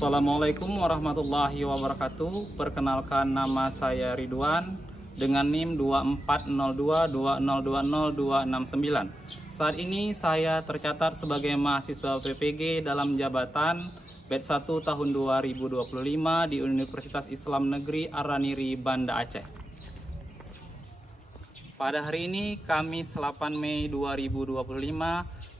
Assalamualaikum warahmatullahi wabarakatuh. Perkenalkan, nama saya Ridwan dengan NIM 24022020269. Saat ini saya tercatat sebagai mahasiswa PPG dalam jabatan batch 1 tahun 2025 di Universitas Islam Negeri Araniri, Banda Aceh. Pada hari ini, Kamis 8 Mei 2025,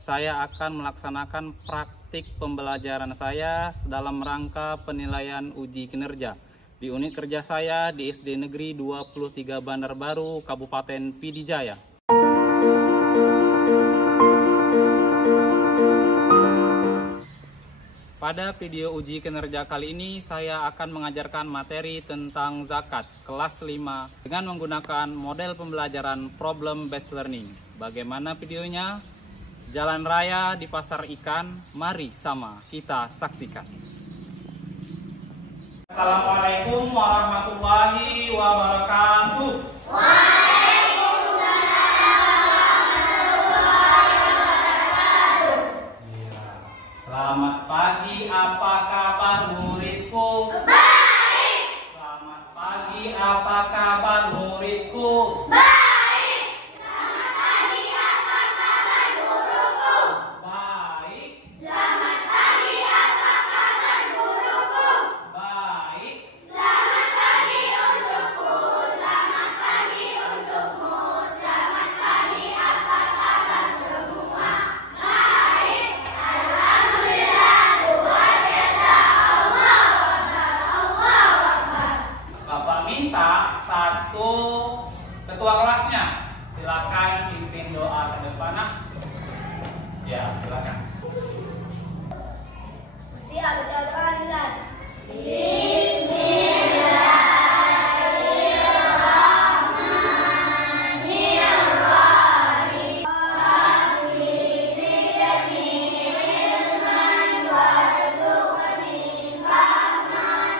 saya akan melaksanakan praktik pembelajaran saya dalam rangka penilaian uji kinerja di unit kerja saya di SD Negeri 23 Bandar Baru, Kabupaten Pidi Jaya. Pada video uji kinerja kali ini, saya akan mengajarkan materi tentang zakat kelas 5 dengan menggunakan model pembelajaran problem based learning. Bagaimana videonya? Jalan raya di pasar ikan, mari sama kita saksikan. Assalamualaikum warahmatullahi wabarakatuh. Selamat pagi, apa kabar muridku? Baik. Selamat pagi, apa kabar muridku? Baik. Selamat pagi, apa kabar guruku? Baik. Selamat pagi, apa kabar guruku? Baik. Selamat pagi untukku, selamat pagi untukmu, selamat pagi, apa kabar semua? Baik. Bapak minta satu ketua kelasnya, silakan pimpin doa ke depan. Ya, silakan. Siap, baca doa dulu.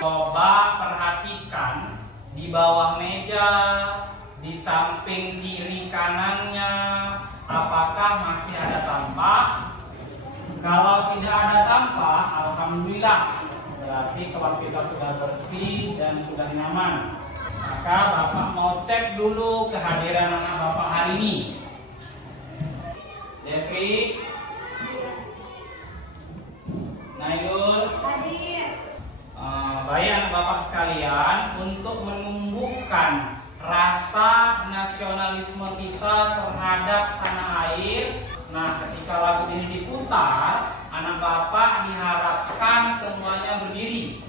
Coba perhatikan di bawah meja, di samping kiri kanannya, apakah masih ada sampah? Kalau tidak ada sampah, alhamdulillah, berarti kelas kita sudah bersih dan sudah nyaman. Maka Bapak mau cek dulu kehadiran anak Bapak hari ini. Devi, Nailul, baik anak Bapak sekalian, untuk menumbuhkan rasa nasionalisme kita terhadap tanah air. Nah, ketika lagu ini diputar, anak Bapak diharapkan semuanya berdiri.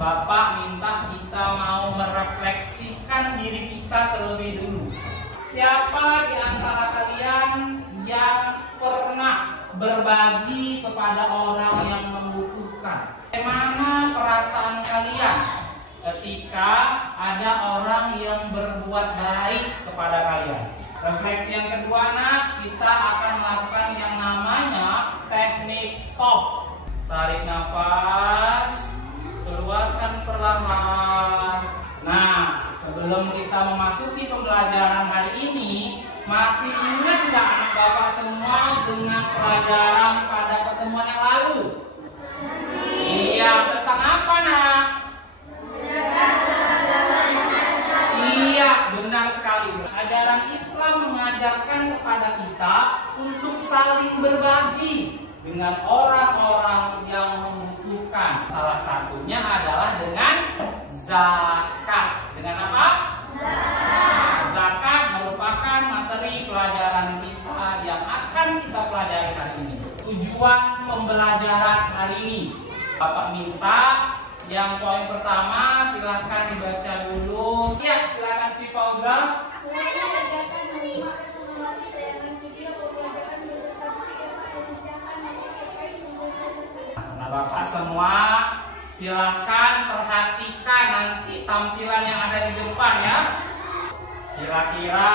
Bapak minta kita mau merefleksikan diri kita terlebih dulu. Siapa di antara kalian yang pernah berbagi kepada orang yang membutuhkan? Bagaimana perasaan kalian ketika ada orang yang berbuat baik kepada kalian? Refleksi yang kedua, nak, kita akan melakukan yang namanya teknik stop. Tarik nafas, keluarkan perlahan. Nah, sebelum kita memasuki pembelajaran hari ini, masih ingat nggak anak Bapak semua dengan pelajaran pada pertemuan yang lalu? Iya, tentang apa, nak? Iya, benar sekali. Ajaran Islam mengajarkan kepada kita untuk saling berbagi dengan orang-orang yang membutuhkan. Salah satunya adalah dengan zakat. Dengan apa? Zakat. Zakat merupakan materi pelajaran kita yang akan kita pelajari hari ini. Tujuan pembelajaran hari ini, Bapak minta yang poin pertama silahkan dibaca dulu. Ya, silakan si Fauzan. Nah, Bapak semua silakan perhatikan nanti tampilan yang ada di depan ya. Kira-kira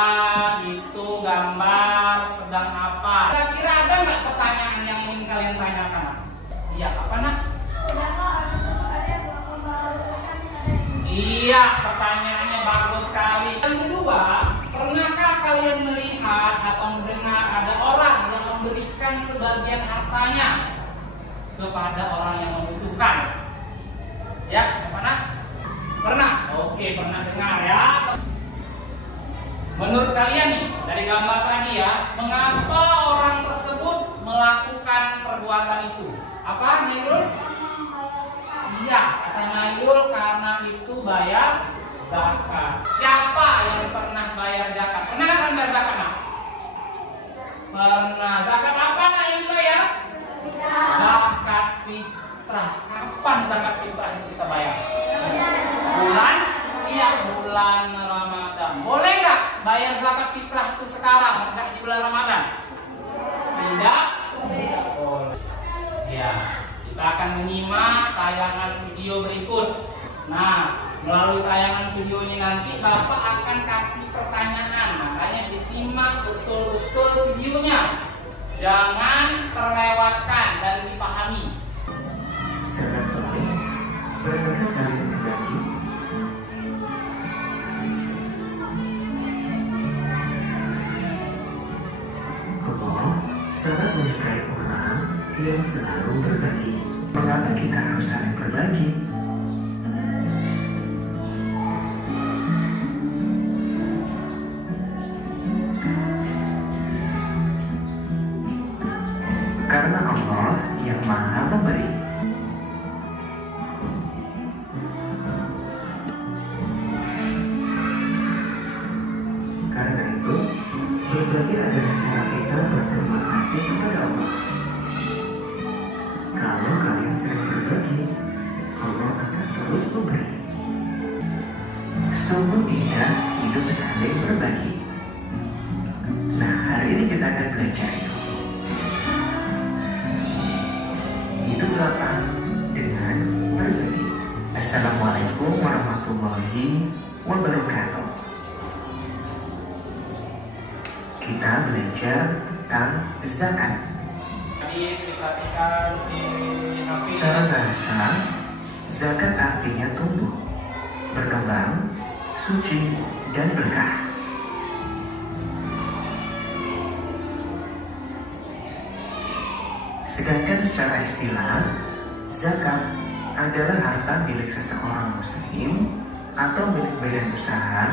itu gambar sedang apa? Kira-kira ada nggak pertanyaan yang ingin kalian tanyakan? Iya, apa nak? Iya, pertanyaannya bagus sekali. Yang kedua, pernahkah kalian melihat atau mendengar ada orang yang memberikan sebagian hartanya kepada orang yang membutuhkan? Ya, pernah? Pernah? Oke, pernah dengar ya. Menurut kalian nih, dari gambar tadi ya, mengapa orang tersebut melakukan perbuatan itu? Apa, Nailul? Iya, kata Nailul, karena itu bayar zakat. Siapa yang pernah bayar zakat? Pernah kan bayar zakat? Nah? Pernah. Zakat apa nak yang dibayar? Zakat fitrah. Kapan zakat fitrah itu kita bayar? Bulan? Iya, bulan Ramadan. Boleh nggak bayar zakat fitrah itu sekarang, nggak di bulan Ramadan? Tidak? Tidak boleh. Ya, kita akan menyimak tayangan video berikut. Nah, melalui tayangan video ini nanti Bapak akan kasih pertanyaan, makanya disimak betul-betul videonya. Jangan terlewatkan dan dipahami. Sahabat soleh, pernahkah kalian berbagi? Allah sangat menyukai orang yang selalu berbagi. Mengapa kita harus saling berbagi? Karena Allah yang Maha Memberi. Karena itu, berbagi adalah cara kita berterima kasih kepada Allah. Kalau kalian sering berbagi, Allah akan terus memberi. Sungguh indah hidup saling berbagi. Nah, hari ini kita akan belajar itu. Hidup lapang dengan berbagi. Assalamualaikum warahmatullahi wabarakatuh. Kita belajar tentang zakat. Secara bahasa, zakat artinya tumbuh, berkembang, suci, dan berkah. Sedangkan secara istilah, zakat adalah harta milik seseorang muslim atau milik badan usaha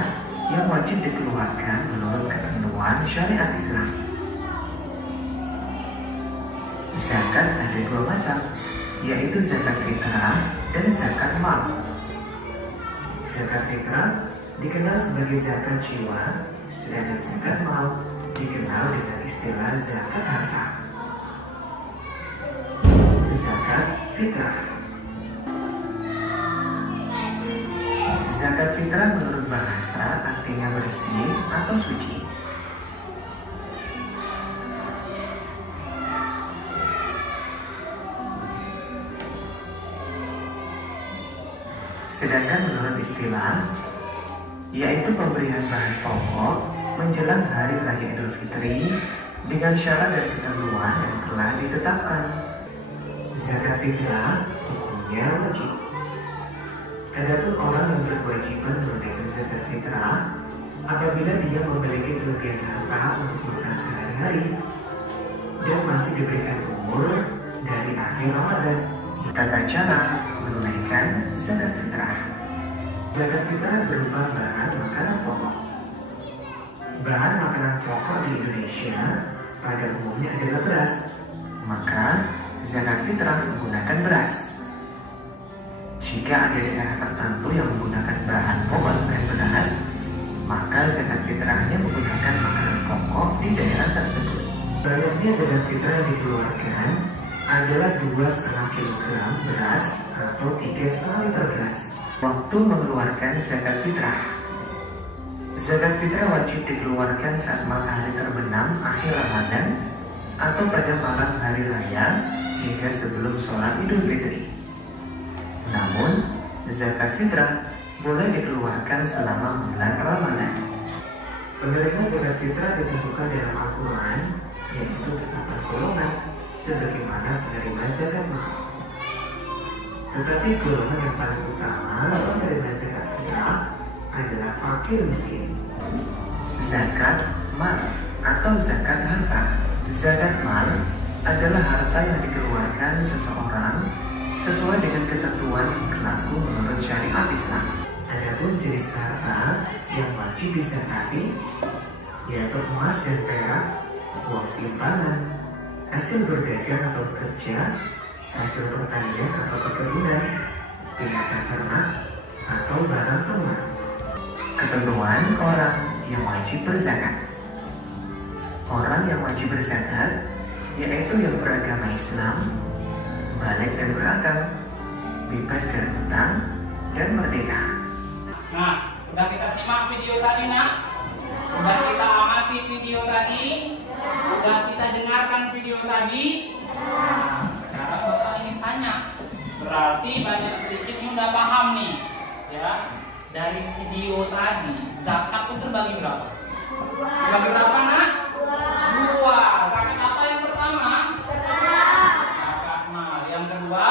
yang wajib dikeluarkan menurut ketentuan syariat Islam. Zakat ada dua macam, yaitu zakat fitrah dan zakat mal. Zakat fitrah dikenal sebagai zakat jiwa, sedangkan zakat mal dikenal dengan istilah zakat harta. Zakat fitrah. Zakat fitrah menurut bahasa artinya bersih atau suci. Sedangkan menurut istilah, yaitu pemberian bahan pokok menjelang hari raya Idul Fitri dengan syarat dan ketentuan yang telah ditetapkan. Zakat fitrah hukumnya wajib. Adapun orang yang berkewajiban menunaikan zakat fitrah apabila dia memiliki kelebihan harta untuk makan sehari-hari dan masih diberikan umur dari akhir Ramadan. Tata cara menunaikan zakat fitrah. Zakat fitrah berupa bahan makanan pokok. Bahan makanan pokok di Indonesia pada umumnya adalah beras. Maka zakat fitrah menggunakan beras. Jika ada daerah tertentu yang menggunakan bahan pokok selain beras, maka zakat fitrahnya menggunakan makanan pokok di daerah tersebut. Banyaknya zakat fitrah yang dikeluarkan adalah 2,5 kg beras atau 3,5 liter beras. Waktu mengeluarkan zakat fitrah. Zakat fitrah wajib dikeluarkan saat matahari terbenam akhir Ramadan atau pada malam hari raya hingga sebelum sholat Idul Fitri. Namun, zakat fitrah boleh dikeluarkan selama bulan Ramadan. Penerima zakat fitrah ditentukan dalam Al-Quran, yaitu 8 golongan, sebagaimana penerima zakat mal. Tetapi golongan yang paling utama penerima zakat fitrah adalah fakir miskin. Zakat mal atau zakat harta. Zakat mal adalah harta yang dikeluarkan seseorang sesuai dengan ketentuan yang berlaku menurut syariat Islam. Adapun jenis harta yang wajib dizakati yaitu emas dan perak, uang simpanan, hasil berdagang atau bekerja, hasil pertanian atau perkebunan, binatang ternak, atau barang ternak. Ketentuan orang yang wajib berzakat. Orang yang wajib berzakat yaitu yang beragama Islam, balik dan berakal, bebas dari hutang, dan merdeka. Nah, udah kita simak video tadi, nak? Udah kita amati video tadi? Udah kita dengarkan video tadi? Nah, sekarang Bapak ingin tanya. Berarti banyak sedikit yang udah paham nih, ya? Dari video tadi, zakat itu terbagi berapa? Terbagi berapa, nak? Dua. Zakat apa yang pertama? Zakat mal. Yang kedua?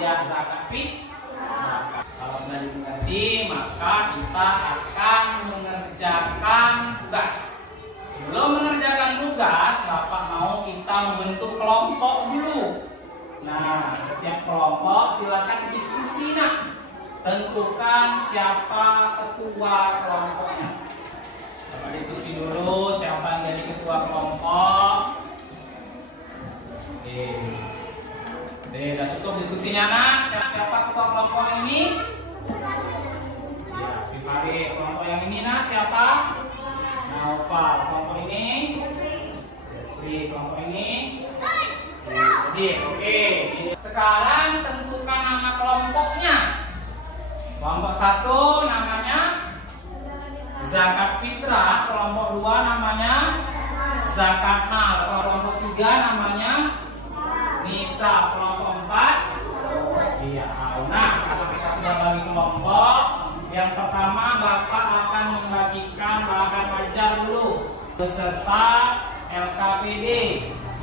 Ya, zakat fitrah. Kalau sudah dimengerti, maka kita akan mengerjakan tugas. Sebelum mengerjakan tugas, Bapak mau kita membentuk kelompok dulu. Nah, setiap kelompok silakan diskusi, nak. Tentukan siapa ketua kelompoknya. Bapak diskusi dulu siapa yang jadi ketua kelompok. Oke, udah cukup diskusinya, nak. Siapa ketua kelompok ini? Ya, si Farid. Kelompok yang ini, nak, siapa? Naufal. Kelompok ini? Jeffrey. Kelompok ini? Oke. Sekarang tentukan nama kelompoknya. Kelompok 1 namanya zakat fitrah. Kelompok 2 namanya zakat mal. Kelompok 3 namanya nisab. Kelompok 4 iya. Nah, kalau kita sudah bagi kelompok, yang pertama Bapak akan membagikan bahan ajar dulu beserta LKPD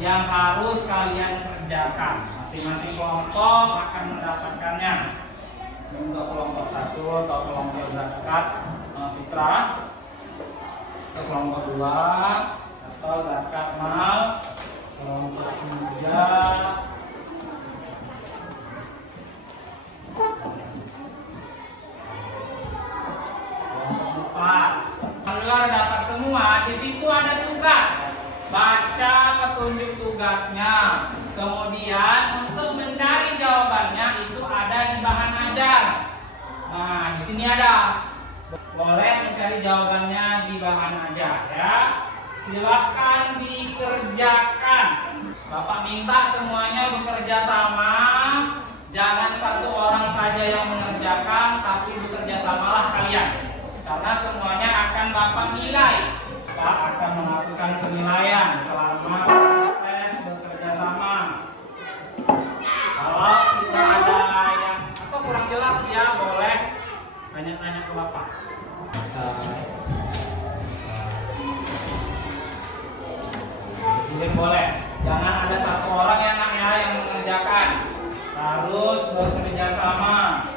yang harus kalian kerjakan. Masing-masing kelompok akan mendapatkannya. Untuk kelompok 1 atau kelompok zakat fitrah, atau kelompok 2 atau zakat mal, kelompok 3 Alhamdulillah dapat semua. Di situ ada tugas. Baca petunjuk tugasnya. Kemudian untuk mencari jawabannya itu ada di bahan ajar. Nah, di sini ada. Boleh mencari jawabannya di bahan ajar, ya. Silakan dikerjakan. Bapak minta semuanya bekerja sama. Jangan satu orang saja yang mengerjakan, tapi bekerja samalah kalian. Karena semuanya akan Bapak nilai. Bapak akan melakukan penilaian selama proses bekerja sama. Kalau kita ada yang kurang jelas, ya boleh tanya-tanya ke Bapak. Jadi boleh. Jangan ada satu orang yang mengerjakan. Harus bekerja sama.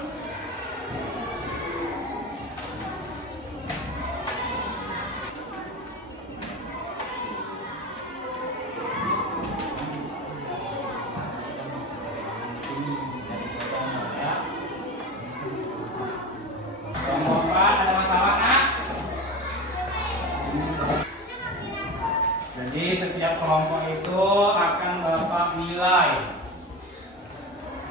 Jadi setiap kelompok itu akan Bapak nilai,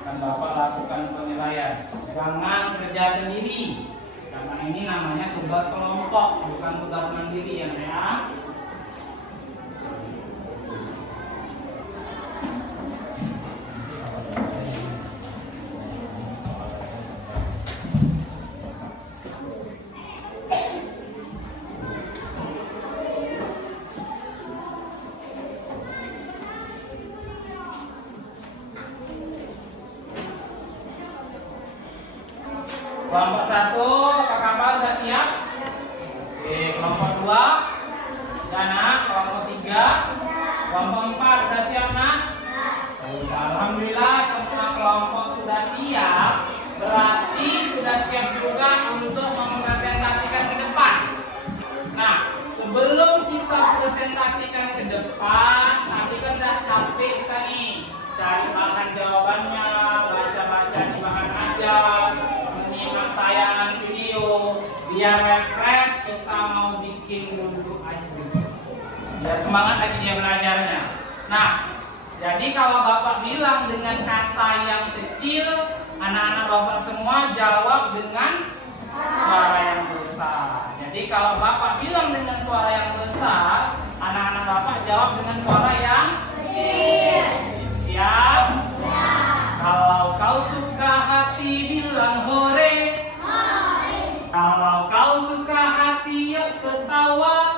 akan Bapak lakukan penilaian. Jangan kerja sendiri, karena ini namanya tugas kelompok, bukan tugas mandiri, ya. Kelompok 1, Kakak Kapal udah siap? Oke, kelompok 2. Dan nak, kelompok 3. Kelompok 4 sudah siap nak? Alhamdulillah semua kelompok sudah siap. Berarti sudah siap juga untuk mempresentasikan ke depan. Nah, sebelum kita presentasikan ke depan, tadi kan udah capek kita nih cari bahan jawabannya, baca-baca di bahan ajar, menyimak tayangan video. Biar refresh, kita mau bikin dulu icebreaker. Biar semangat lagi dia belajarnya. Nah, jadi kalau Bapak bilang dengan kata yang kecil, anak-anak Bapak semua jawab dengan suara yang besar. Jadi kalau Bapak bilang dengan suara yang besar, anak-anak Bapak jawab dengan suara yang kecil. Siap? Ya. Kalau kau suka hati bilang hore. Kalau kau suka hati yuk ketawa.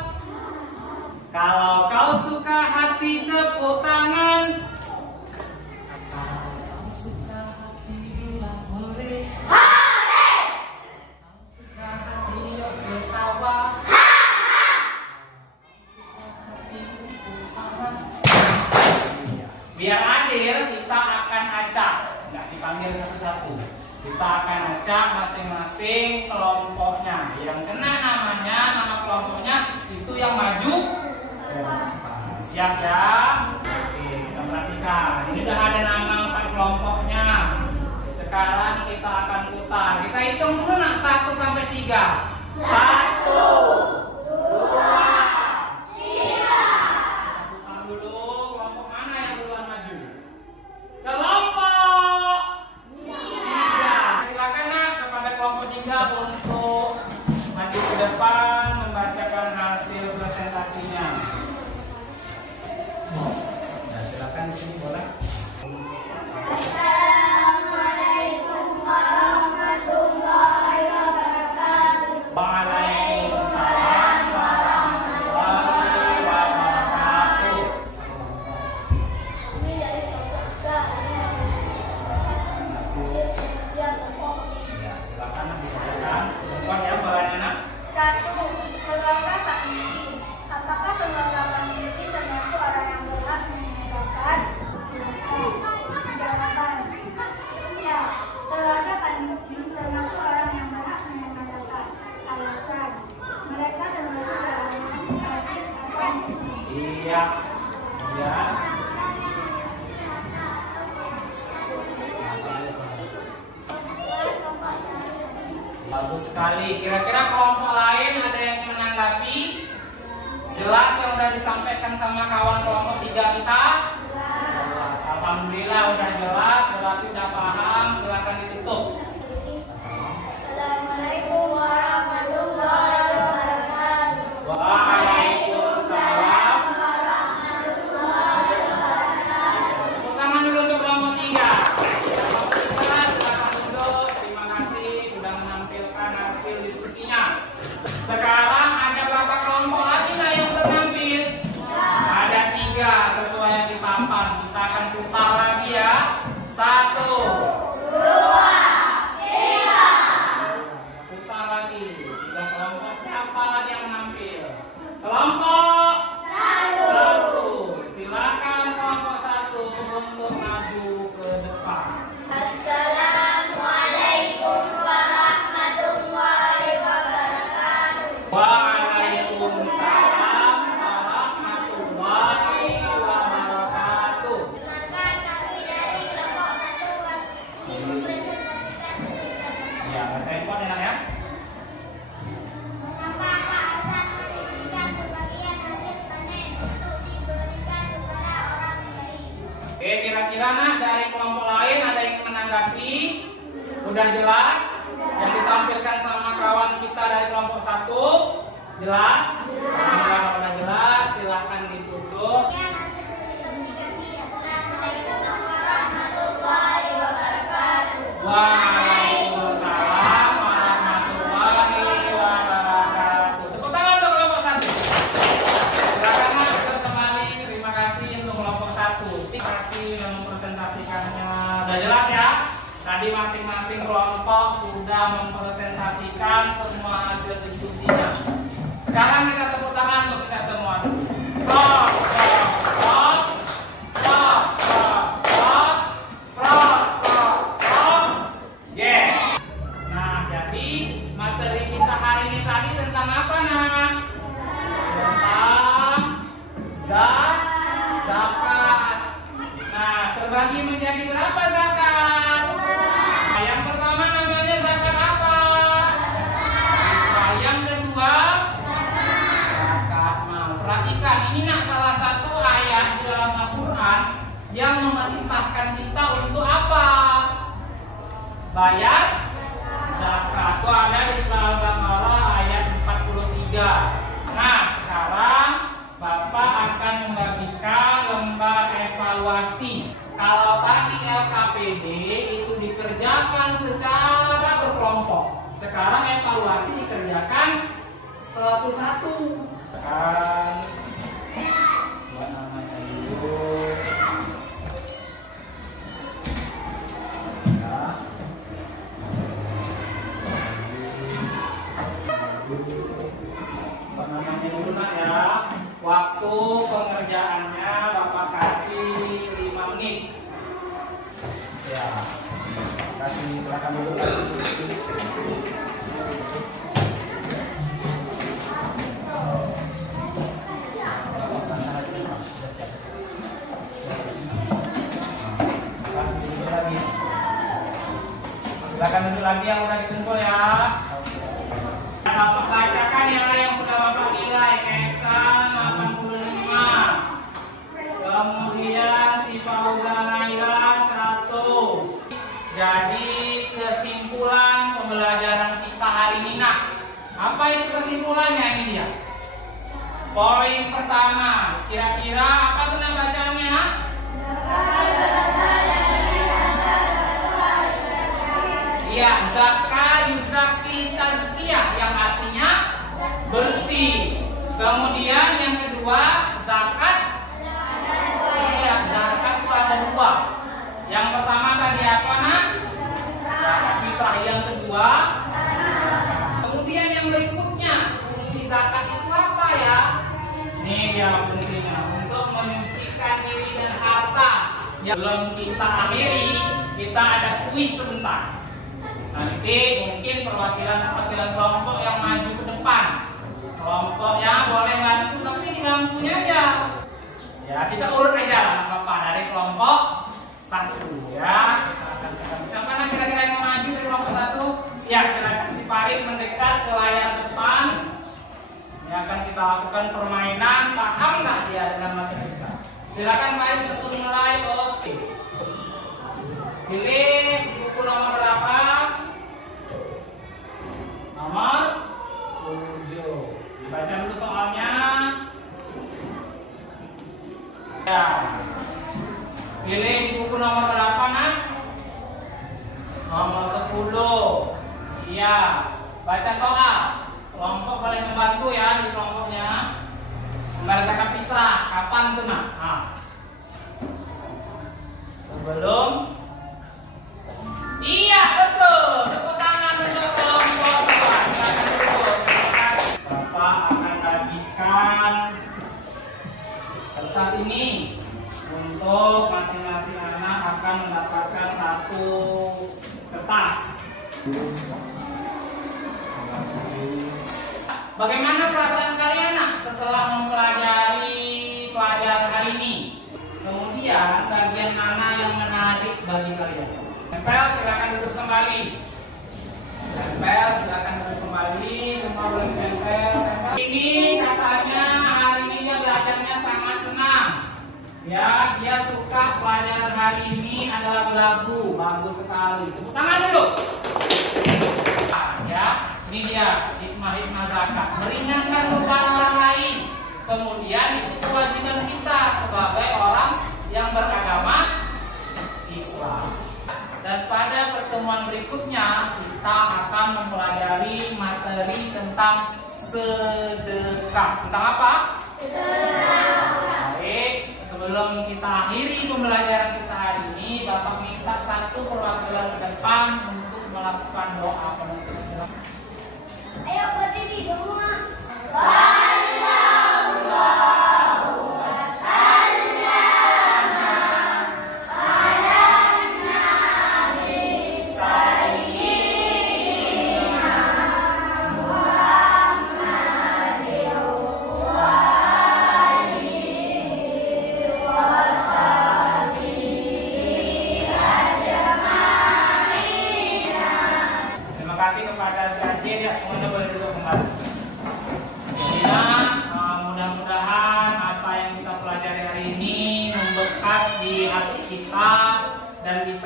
Kalau kau suka hati tepuk tangan. Kalau kau suka hati bilang hore. Hore. Kau suka hati yuk ketawa. Biar adil, kita akan acak, nggak dipanggil satu-satu. Kita akan acak masing-masing kelompoknya. Yang kena namanya, nama kelompoknya itu yang maju. Siap ya? Oke, kita perhatikan. Ini udah ada nama 4 kelompoknya. Sekarang kita akan putar. Kita hitung dulu nak 1 sampai 3. 1, 2, 3. Putar dulu. Kelompok mana yang duluan maju? Kelompok 3. Silakan nak kepada kelompok 3 untuk maju ke depan membacakan hasil presentasinya. Nah, silakan di sini boleh. Assalamualaikum warahmatullahi wabarakatuh. Waalaikumsalam warahmatullahi wabarakatuh. Ini dari kelompok 3. Ya, silakan nak dibacakan. Kuat ya suaranya nak. 1. Keluarga Pak Miki. Apakah keluarga Pak Miki termasuk orang yang berhak menegakkan? Jawaban. Ya, keluarga Pak Miki termasuk orang yang berhak menegakkan. Alasan. Mereka termasuk golongan hasil atau miskin. Iya. Ya. Bagus sekali. Kira-kira kelompok lain ada yang menanggapi? Jelas yang sudah disampaikan sama kawan kelompok 3 kita? Jelas. Alhamdulillah udah jelas, berarti udah paham. Silakan ditutup. Assalamualaikum warahmatullahi wabarakatuh. Waalaikumsalam warahmatullahi wabarakatuh. Tepuk tangan dulu untuk kelompok 3. Kelompok 3 silakan duduk. Terima kasih sudah menampilkan hasil diskusinya. Sekarang ada berapa kelompok lagi nah yang ternampil? Ada 3 sesuai yang di papan. Kita akan putar lagi ya. 1, 2, 3. Putar lagi. 3 kelompok. Siapa lagi yang menampil? Kelompok 1. Silakan kelompok 1 untuk maju ke depan. Assalamualaikum warahmatullahi wabarakatuh. Waalaikumsalam warahmatullahi wabarakatuh. Perkenalkan kami dari kelompok 1 ingin mempresentasikan Ya, telepon enak ya. mengapa Pak Hasan menyisihkan sebagian hasil panen untuk diberikan kepada orang beri. Oke, kira-kira nah dari kelompok lain ada yang menanggapi? Udah jelas? Yang ditampilkan sama kawan kita dari kelompok 1? Jelas? Alhamdulillah kalau udah jelas, silahkan ditutup. Sekian hasil presentasi kami. Assalamualaikum warahmatullahi wabarakatuh. Waalaikumsalam warahmatullahi wabarakatuh. Tepuk tangan untuk kelompok 1. Silakan Mas, kembali. Terima kasih untuk kelompok 1. Terima kasih yang mempresentasikannya. Udah jelas ya? Tadi masing-masing kelompok sudah mempresentasikan semua hasil diskusinya. Sekarang kita tepuk tangan untuk kita semua. Prok, prok, prok, prok, prok, prok, prok, prok, prok. Yes. Nah, jadi materi kita hari ini tadi tentang apa, nak? Tentang zakat. Nah, terbagi menjadi berapa zakat? Nah, yang pertama namanya zakat apa? Nah, yang kedua zakat mal. Perhatikan, ini nak salah satu ayat di dalam Al-Quran yang memerintahkan kita untuk apa? Bayar zakat. Itu ada di surah Al-Baqarah ayat 43. Nah, sekarang Bapak akan membagikan lembar evaluasi. Kalau tadi LKPD itu dikerjakan secara berkelompok, sekarang evaluasi dikerjakan satu-satu. Sekarang buat namanya dulu. Buat namanya dulu, nak, ya. Waktu pengerjaannya Bapak kasih 5 menit. Ya, kasih, silakan dulu. Kasih dulu lagi. Silakan dulu lagi yang udah dikumpul, ya. Bapak bacakan yang sudah Bapak nilai. Kesan 85, kemudian si Fauzan Naila 100. Jadi kesimpulan pembelajaran kita hari ini, nak, apa itu kesimpulannya? Ini dia. Poin pertama, kira-kira apa senang bacanya? Iya, zakat yuzaki tazkiyah, yang artinya bersih. Kemudian yang kedua, zakat. Iya, zakat itu ada dua. Yang pertama tadi apa, nak? Zakat fitrah. Yang kedua, kemudian yang berikutnya, fungsi zakat itu apa ya? Ini dia fungsinya, untuk menyucikan diri dan harta. Sebelum kita akhiri, kita ada kuis sebentar. Nanti mungkin perwakilan kelompok yang maju ke depan. Kelompoknya boleh bantu, tapi di lampunya aja. Ya, kita urut aja, Bapak, dari kelompok 1, ya. Kita akan siapa nak kira-kira yang mau maju dari kelompok 1? Ya, silakan si Farid mendekat ke layar depan. Ini akan kita lakukan permainan. Paham nggak dia dengan materi kita? Silakan Farid, satu mulai. Oke. Pilih buku nomor berapa? Nomor 7. Dibaca dulu soalnya. Ya. Pilih buku nomor berapa, nak? Nomor 10. Iya. Baca soal. Kelompok boleh membantu ya di kelompoknya. Lembar zakat fitrah. Kapan tuh, nak? Nah. Sebelum. Iya, betul. Tepuk tangan untuk kelompok. Bapak akan bagikan kertas ini untuk masing-masing anak akan mendapatkan 1 kertas. Bagaimana perasaan kalian, nak, setelah mempelajari pelajaran hari ini? Kemudian bagian mana yang menarik bagi kalian? Tempel, silakan duduk kembali. Tempel, silakan duduk kembali. Semua boleh tempel. Ini katanya hari ini dia belajarnya sangat senang. Ya, dia suka pelajaran hari ini adalah lagu. Bagus sekali. Tepuk tangan dulu. Ya, ini dia hikmah zakat. Meringankan beban orang lain. Kemudian itu kewajiban kita sebagai orang yang beragama Islam. Dan pada pertemuan berikutnya kita akan mempelajari materi tentang sedekah. Tentang apa? Sedekah. Baik, sebelum kita akhiri pembelajaran kita hari ini, Bapak minta 1 perwakilan ke depan untuk melakukan doa penutup. Ayo berdiri semua.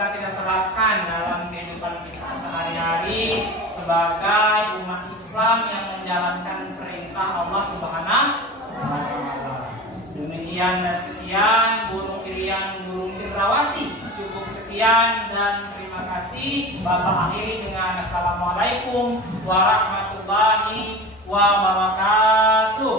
bisa kita terapkan dalam kehidupan kita sehari-hari sebagai umat Islam yang menjalankan perintah Allah Subhanahu wa Ta'ala. Demikian dan sekian burung irian burung cendrawasih. Cukup sekian dan terima kasih. Bapak akhiri dengan Assalamualaikum warahmatullahi wabarakatuh.